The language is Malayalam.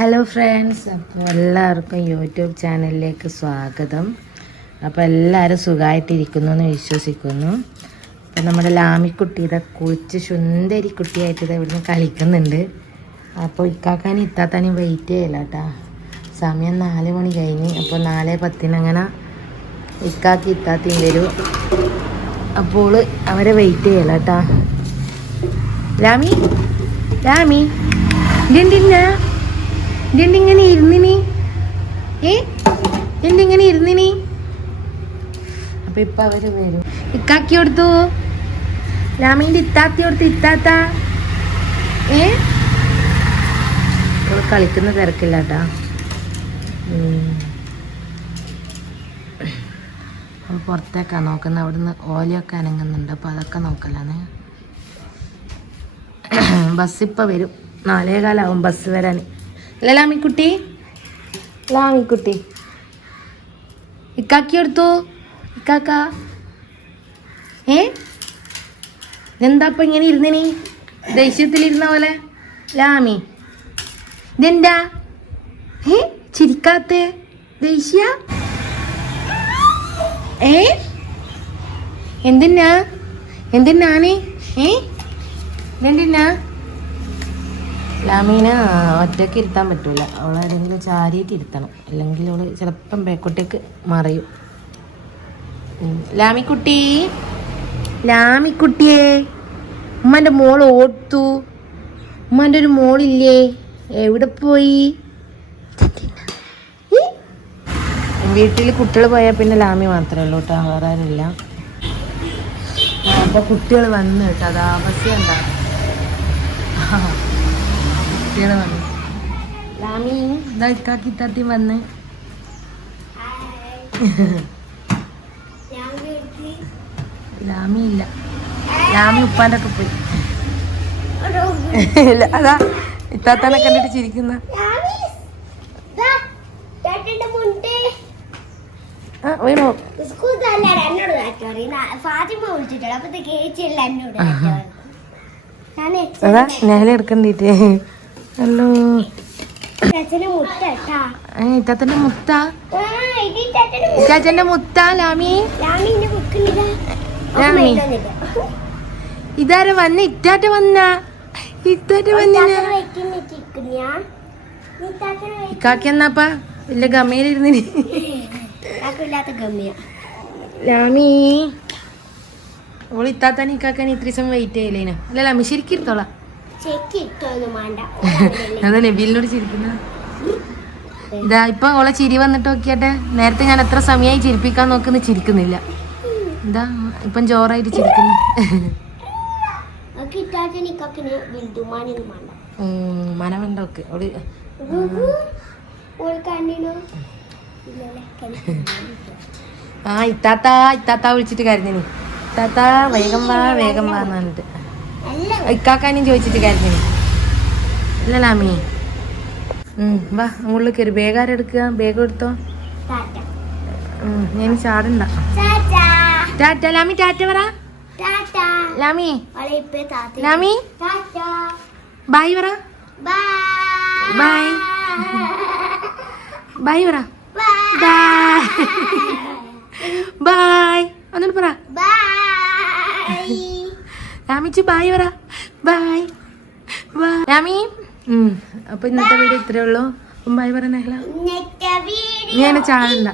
ഹലോ ഫ്രണ്ട്സ്, അപ്പോൾ എല്ലാവർക്കും യൂട്യൂബ് ചാനലിലേക്ക് സ്വാഗതം. അപ്പോൾ എല്ലാവരും സുഖമായിട്ടിരിക്കുന്നു എന്ന് വിശ്വസിക്കുന്നു. അപ്പോൾ നമ്മുടെ ലാമിക്കുട്ടി ഇതാ കുളിച്ച് സുന്ദരി കുട്ടിയായിട്ട് ഇത് ഇവിടുന്ന് കളിക്കുന്നുണ്ട്. അപ്പോൾ ഇക്കാക്കാനും ഇത്താത്താനും വെയിറ്റ് ചെയ്യില്ല കേട്ടോ. സമയം 4 മണി കഴിഞ്ഞ്. അപ്പോൾ 4:10 അങ്ങനെ ഇക്കാക്കി ഇത്താത്തയും വരും. അപ്പോൾ അവരെ വെയിറ്റ് ചെയ്യില്ല കേട്ടോ. ലാമി ലാമി ഇതെന്തിനാ ഇതെന്തിങ്ങനെ ഇരുന്നിനി? എന്തിങ്ങനെ ഇരുന്നിനി? അപ്പൊ ഇപ്പൊ അവര് വരും. ഇക്കാക്കി കൊടുത്തു, ലാമീന്റെ ഇത്താത്തി കൊടുത്തു. ഇത്താത്ത കളിക്കുന്ന തിരക്കില്ല കേട്ടാ. പുറത്തേക്കാ നോക്കുന്നത്. അവിടുന്ന് ഓലയൊക്കെ അനങ്ങുന്നുണ്ട്. അപ്പൊ അതൊക്കെ നോക്കലാണ്. ബസ് ഇപ്പൊ വരും. 4:15 ബസ് വരാൻ. അല്ല ലാമിക്കുട്ടി, ലാമിക്കുട്ടി ഇക്കാക്കി എടുത്തു. ഇക്കാക്ക ഇതെന്താ ഇങ്ങനെ ഇരുന്നിനി? ദേഷ്യത്തിലിരുന്ന പോലെ. ലാമി ഇതെന്താ ചിരിക്കാത്ത? ദേഷ്യ എന്തിനാ എന്തിനാണ് ഇതെന്തിനാ? ലാമീനെ ഒറ്റയ്ക്ക് ഇരുത്താൻ പറ്റൂല. അവളാരെങ്കിലും ചാരിയിട്ട് ഇരുത്തണം, അല്ലെങ്കിൽ അവള് ചിലപ്പം ബേക്കോട്ടേക്ക് മറയും. ലാമിക്കുട്ടി, ലാമിക്കുട്ടിയെ ഉമ്മാൻ്റെ മോൾ ഓർത്തു. ഉമ്മാൻ്റെ ഒരു മോളില്ലേ, എവിടെ പോയി? വീട്ടിൽ കുട്ടികൾ പോയാൽ പിന്നെ ലാമി മാത്രമേ ഉള്ളൂ കേട്ടോ, വേറെ ആരുമില്ല. അപ്പോൾ കുട്ടികൾ വന്നു കേട്ടോ. അതാ ബസ് ഉണ്ടാകും. കുട്ടികൾ വന്നു. ലാമി ഇതാ ഇക്കാക്കി തത്തി വന്ന്. ലാമി ഇല്ല, ലാമി ഉപ്പാൻ്റെ ഒക്കെ പോയി. അതാ ഇത്താത്താനെ കണ്ടിട്ട് ചിരിക്കുന്ന. വീണോ? അതാ നേരെ എടുക്കണ്ടീട്ടേ. ഹലോ ഇത്താത്തന്റെ മുത്ത, ഇച്ചാച്ചന്റെ മുത്ത. ലാമി ലാമി ഇതാരെ വന്ന? ഇറ്റാറ്റ വന്ന? ഇറ്റാറ്റ വന്ന? ഇക്കാക്കി എന്നാപ്പാ വലിയ ഗമയിലിരുന്നിന്. ലാമി ഓള് ഇത്താത്താൻ ഇക്കാക്കാൻ ഇത്ര സമയം വെയിറ്റ് ചെയ്യലേന. അല്ല ലാമി ശരിക്കും ഇരുത്തോളാം. അതാ നബീലിനോട് ചിരിക്കുന്ന. ഇതാ ഇപ്പൊ ഓളെ ചിരി വന്നിട്ട് നോക്കിയാട്ടെ. നേരത്തെ ഞാൻ എത്ര സമയമായി ചിരിപ്പിക്കാൻ നോക്കുന്ന, ചിരിക്കുന്നില്ല. എന്താ ഇപ്പം ജോറായിട്ട് ചിരിക്കുന്നു. മനവുണ്ടോക്ക് ഓള്. ഇത്താത്ത ഇത്താത്ത വിളിച്ചിട്ട് കരുതിനി. ഇത്താത്ത വേഗം വാ വേഗം വാ എന്ന് പറഞ്ഞിട്ട് ഇക്കാക്കാനും ചോദിച്ചിട്ട് കരുതിനി. അല്ല ലാമി വാ അങ്ങോട്ട് കയറി. ബേഗാരെടുക്കുക? ബേഗ് എടുത്തോ. ഞാൻ ചാടണ്ട. ടാറ്റ ലാമി, ടാറ്റ പറ. ലാമി ലാമി ബൈ പറ. ബൈ ബൈ പറ. ബൈ ഒന്നും പറ. ലാമിച്ച് ബായ് പറ. ബായ് ലാമി. അപ്പൊ ഇന്നത്തെ വീഡിയോ ഇത്രേ ഉള്ളൂ. ബായ് പറ. ഞാൻ ചാടണ്ട.